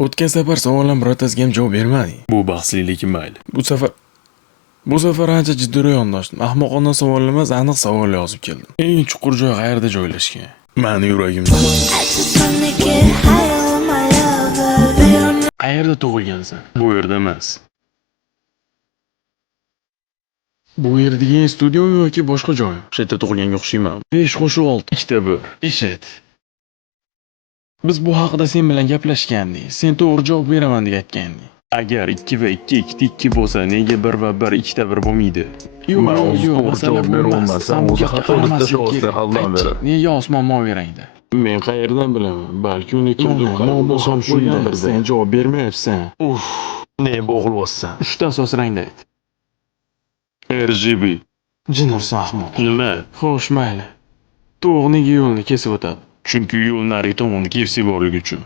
O'tgan safar savollar birortasiga ham javob bermading. Bu bahslilik mayli. Bu safar ancha jiddiy yondashdim. Ahmoqona savol emas, aniq savol yozib keldim. Eng chuqur joy qayerda joylashgan? Meni yuragimda. Qayerda tug'ilgansan? Bu yerda emas. Bu yer degan studiyami yoki boshqa joymi? O'sha yerda tug'ilganga o'xshayman. 5 qo'shiq 6. Ikkita bir. Eshit. Biz bu haqida sen bilan gaplashgandik. Sen to'g'ri javob beraman deb aytganding. Agar 2 va 2 ikkita 2 bo'lsa, nega 1 va 1 ikkita 1 bo'lmaydi? Yo'q, masala bu emas. Sen bu gapga qaramaslik kerak. Haldan beri. Nega osmon rangda? Men qayerdan bilaman? Balki uni kimdir Muammo ham shundan. Sen javob bermayapsan. Ne bo'g'ilyosan? 3 ta asos rangda ayt. RGB. Jinursan ahmoq. Nima? Xo'sh, mayli. To'g'ri nega yo'lni kesib o'tadi? Chunki yo'l narigi tomonda KFC borligi uchun.